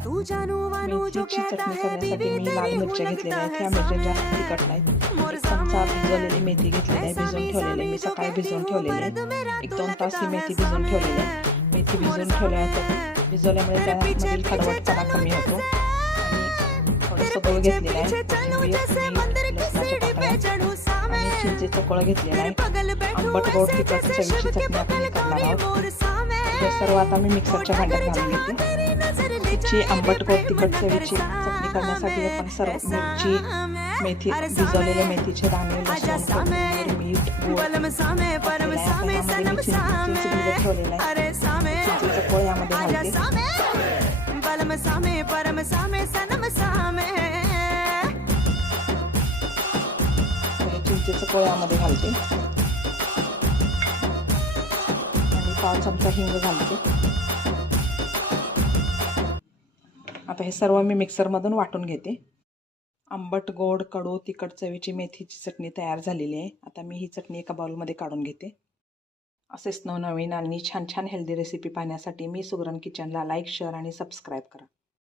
मेथीची चटणी करण्यासाठी मी लाल मिरच्या घेतलेल्या आहेत. ह्या मिरच्या जास्त तिखट नाहीत. एक चमचा भिजवलेली मेथी घेतलेली आहे, भिजवून ठेवलेली. मी सकाळी भिजवून ठेवलेली आहे. 1-2 तास ही मेथी भिजवून ठेवलेली आहे. मेथी भिजवून भिजवल्यामुळे त्यामधील कडवटपणा कमी होतो. आणि थोडंसं गूळ घेतलेलं आहे, कोथिंबीर, लसणाच्या पाकळ्या आणि चिंचेचं कोळ घेतलेलं आहे. आंबट गोड तिखट चवीची चटणी आपण करणार आहोत. हे सर्व आता मी मिक्सरच्या भांड्यात घालून घेते. मिरची आंबट गोड तिखट चवीची चटणी करण्यासाठी आपण सर्व मिरची, मेथी, भिजवलेले मेथीचे दाणे, लसूण, कोथिंबीर, मीठ, गूळ यामध्ये मी चिंच भिजत ठेवलेलं आहे. चिंचेचं कोळ यामध्ये घालते. चिंचेचं कोळ यामध्ये घालते आणि 5 चमचा हिंग घालते. आता हे सर्व मी मिक्सरमधून वाटून घेते. आंबट गोड कडू तिखट चवीची मेथीची चटणी तयार झालेली आहे. आता मी ही चटणी एका बाउलमध्ये काढून घेते. असेच नवनवीन आणि छान छान हेल्दी रेसिपी पाहण्यासाठी मी सुगरण किचनला लाईक, शेअर आणि सबस्क्राईब करा.